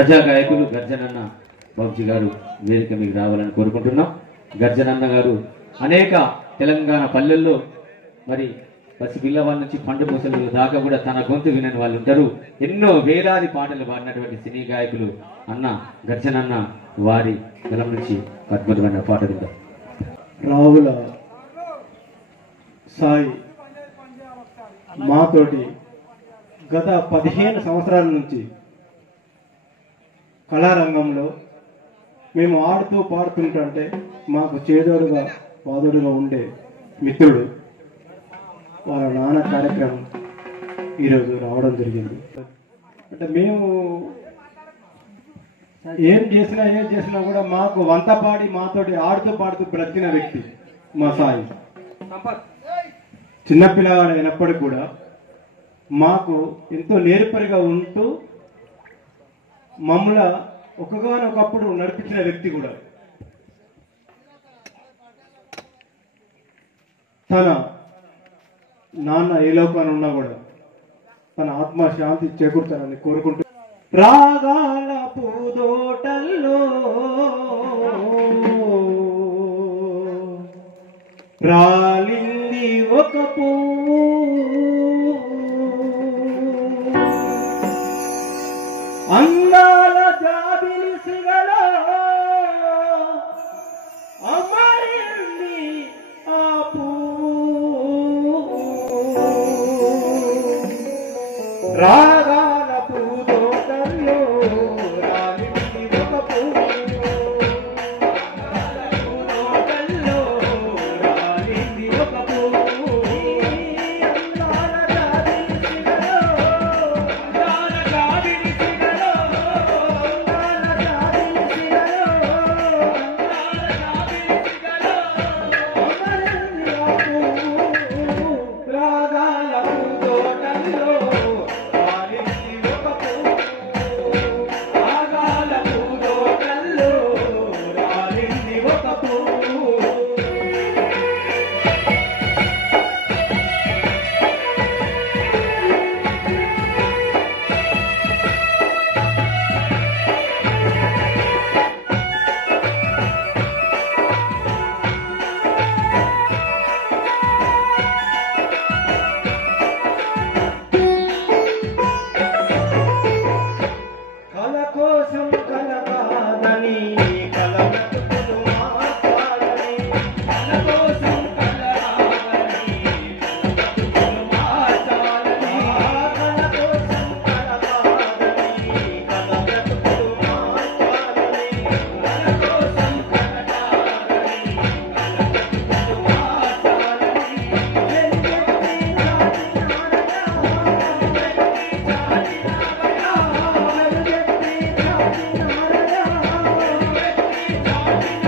ప్రజా గాయకులు గర్జనన్న బాబుజీ గారు వేదిక మీకు రావాలని కోరుకుంటున్నాం. గర్జనన్న గారు అనేక తెలంగాణ పల్లెల్లో మరి పసి పిల్లవాళ్ళ నుంచి పండు ముసలి దాకా కూడా తన గొంతు వినని వాళ్ళు ఉంటారు. ఎన్నో వేలాది పాటలు పాడినటువంటి సినీ గాయకులు అన్న గర్జనన్న వారి గలం నుంచి అద్భుతమైన పాట విందాం. రావుల సాయి మాతోటి గత 15 సంవత్సరాల నుంచి కళారంగంలో మేము ఆడుతూ పాడుతుంటే మాకు చేదోడుగా పాదోడుగా ఉండే మిత్రుడు వాళ్ళ నాన్న కార్యక్రమం ఈరోజు రావడం జరిగింది. అంటే మేము ఏం చేసినా కూడా మాకు వంత పాడి మాతోటి ఆడుతూ పాడుతూ బ్రతికిన వ్యక్తి మా సాయి. చిన్నపిల్లవాడు అయినప్పటికీ కూడా మాకు ఎంతో నేర్పరిగా ఉంటూ మమ్మల్ని ఒకగానొకప్పుడు నడిపించిన వ్యక్తి కూడా. తన నాన్న ఏ లోకాన ఉన్నా కూడా తన ఆత్మ శాంతి చేకూరుతారని కోరుకుంటూ రాగాల పూదోటల్లో రాలింది ఒక పువ్వు అందాల జాబిలి సిగలో అమరింది ఆ పువ్వు రాగాల పూదోటల్లో రాలింది ఒక పువ్వు పూదోటల్లో రాలింది ఒక పువ్వు అందాల జాబిలి సిగలో అందాల జాబిలి సిగలో అందాల జాబిలి సిగలో అందాల జాబిలి సిగలో అమరింది ఆ పువ్వు రాగాల పూదోటల్లో రాలింది ఒక పువ్వు రాగాల పూదోటల్లో రాలింది ఒక పువ్వు. కల కోసం కల కాదని కల బ్రతుకులు మార్చాలని కల కోసం కల కాదని కల బ్రతుకులు మార్చాలని కల కోసం కల కాదని కల బ్రతుకులు మార్చాలని కల కోసం కల కాదని కల బ్రతుకులు మార్చాలని వెలుగెత్తి చాటినారయా వెలుగెత్తి చాటినారయా వెలుగెత్తి చాటినారయా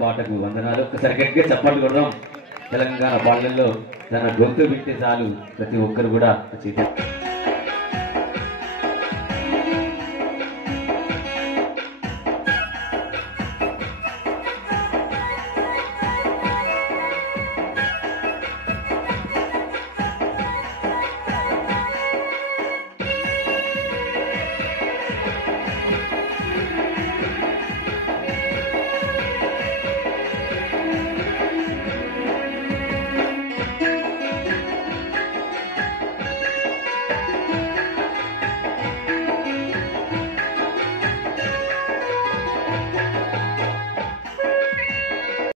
పాటకు వందనాలు. ఒక్కసారి గట్టిగా చప్పట్లు కొడదాం. తెలంగాణ పాటల్లో తన గొంతు వింటే చాలు ప్రతి ఒక్కరు కూడా